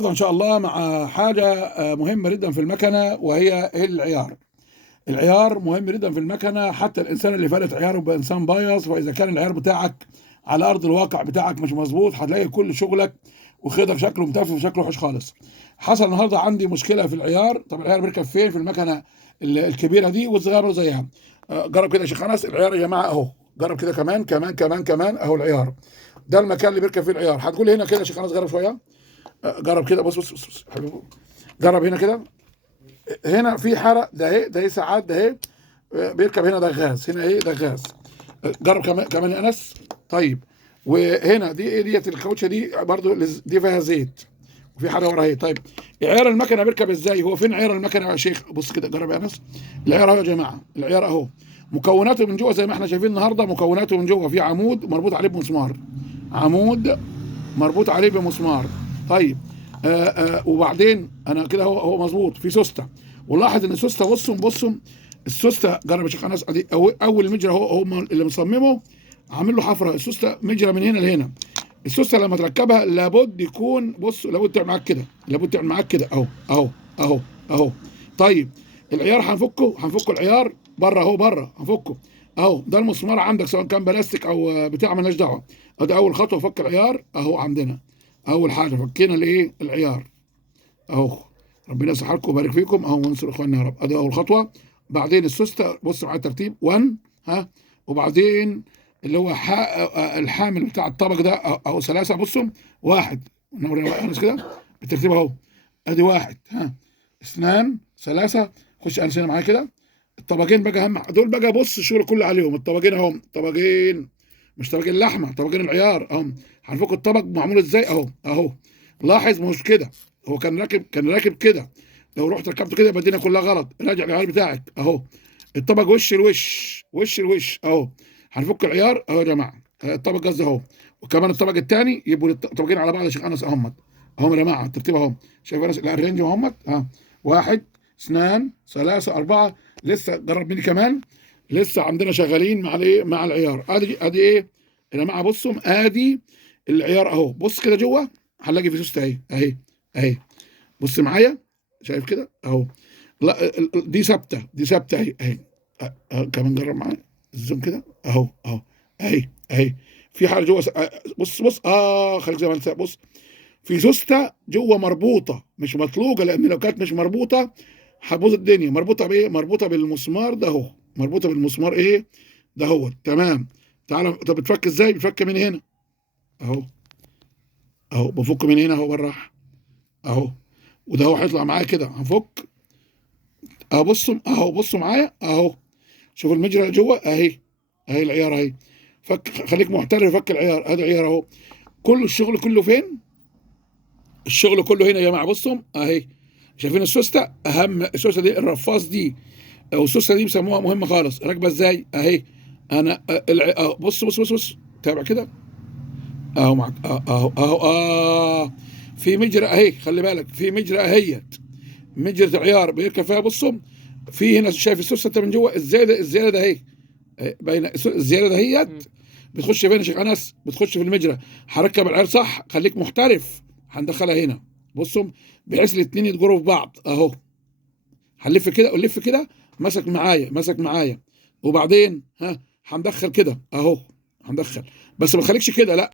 النهارده ان شاء الله مع حاجه مهمه جدا في المكنه، وهي العيار. العيار مهم جدا في المكنه، حتى الانسان اللي فلت عياره بقى انسان بايظ. فاذا كان العيار بتاعك على ارض الواقع بتاعك مش مظبوط، هتلاقي كل شغلك وخيطك شكله متفف وشكله وحش خالص. حصل النهارده عندي مشكله في العيار. طب العيار بيركب فين؟ في المكنه الكبيره دي والصغيره زيها. جرب كده يا شيخ انس. العيار يا جماعه اهو. جرب كده كمان كمان كمان كمان اهو العيار. ده المكان اللي بيركب فيه العيار. هتقول هنا كده يا شيخ انس، جرب شويه. جرب كده. بص بص بص, بص. حبيبي. جرب هنا كده. هنا في حرق. ده اهي، ده اهي ساعات. ده اهي بيركب هنا. ده غاز. هنا ايه؟ ده غاز. جرب كمان كمان يا انس. طيب. وهنا دي ايه؟ ديت الكاوتشه دي برضو دي فيها زيت، وفي حاجه وراها اهي. طيب عيار المكنه بيركب ازاي؟ هو فين عيار المكنه يا شيخ؟ بص كده. جرب يا انس. العيار اهو يا جماعه. العيار اهو. مكوناته من جوه زي ما احنا شايفين النهارده. مكوناته من جوه في عمود مربوط عليه بمسمار. عمود مربوط عليه بمسمار. طيب. وبعدين انا كده هو مظبوط في سوسته. ولاحظ ان السوسته، بصوا السوسته. جرب يا شيخ انس. ادي اول مجرى هو اللي مصممه عامل له حفره. السوسته مجرى من هنا لهنا. السوسته لما تركبها لابد يكون، بص، لابد تعمل معاك كده. لابد تعمل معاك كده اهو اهو اهو اهو. طيب. العيار هنفكه العيار بره اهو. بره هنفكه اهو. ده المسمار عندك سواء كان بلاستيك او بتاع، مالناش دعوه. ادي اول خطوه، فك العيار اهو. عندنا اول حاجه فكينا الايه؟ العيار اهو. ربنا يصلح لكم ويبارك فيكم اهو، وينصر اخواننا يا رب. ادي اول خطوه. بعدين السوسته، بص معايا الترتيب 1. ها. وبعدين اللي هو الحامل بتاع الطبق ده او ثلاثه. بصوا. واحد. نوري الناس كده بالترتيب اهو. ادي واحد. ها. اثنان. ثلاثه. خش انسان معايا كده. الطبقين بقى اهم دول بقى. بص الشغل كله عليهم. الطبقين اهو. طبقين، مش طبقين لحمه، طبقين العيار اهو. هنفك الطبق معمول ازاي اهو اهو. لاحظ مش كده. هو كان راكب كده. لو رحت ركبته كده يبقى الدنيا كلها غلط. راجع العيار بتاعك اهو. الطبق وش اهو. هنفك العيار اهو يا جماعه. الطبق قصدي اهو. وكمان الطبق الثاني يبقوا الطبقين على بعض يا شيخ انس اهمت. اهم يا جماعه الترتيب اهو. شايف انس الرينج اهمت. ها. واحد. اثنان. ثلاثه. اربعه. لسه جرب مني كمان. لسه عندنا شغالين مع الايه؟ مع العيار. ادي ايه يا جماعه؟ بصوا. ادي العيار اهو. بص كده جوه. هنلاقي في سوسته اهي اهي اهي. بص معايا. شايف كده اهو. لا دي ثابته اهي اهي. كمان جرب معايا. الزوم كده اهو اهو. اهي اهي. في حاجه جوه بص خليك زي ما انت. بص. في سوسته جوه مربوطه مش مطلوقه، لان لو كانت مش مربوطه هتبوظ الدنيا. مربوطه بايه؟ مربوطه بالمسمار ده اهو. مربوطه بالمسمار ايه؟ ده هو. تمام. تعالى. طب بتفك ازاي؟ بتفك من هنا اهو اهو. بفك من هنا اهو بالراحه اهو. وده هو هيطلع معايا كده. هنفك اهو. بصوا معايا اهو. شوف المجرى جوه اهي. اهي العيار اهي. خليك محترف. فك العيار. ادي عيار اهو. كل الشغل كله فين؟ الشغل كله هنا يا جماعه. بصوا اهي. شايفين السوسته؟ اهم السوسته دي الرفاص دي، او السوسته دي بيسموها مهمه خالص. راكبه ازاي اهي. انا بص. تابع كده اهو معاك اهو. في مجرى اهي. خلي بالك في مجرى اهيت. مجرى العيار بيركب فيها. بصوا. في هنا شايف السوسته من جوه. الزياده ده اهي. بين الزياده دهيت بتخش فين يا شيخ انس؟ بتخش في المجرى. هركب العيار صح. خليك محترف. هندخلها هنا. بصوا. بحيث الاثنين يتجروا في بعض اهو. هنلف كده ونلف كده. مسك معايا. وبعدين ها هندخل كده اهو. هندخل. بس ما تخليكش كده، لا.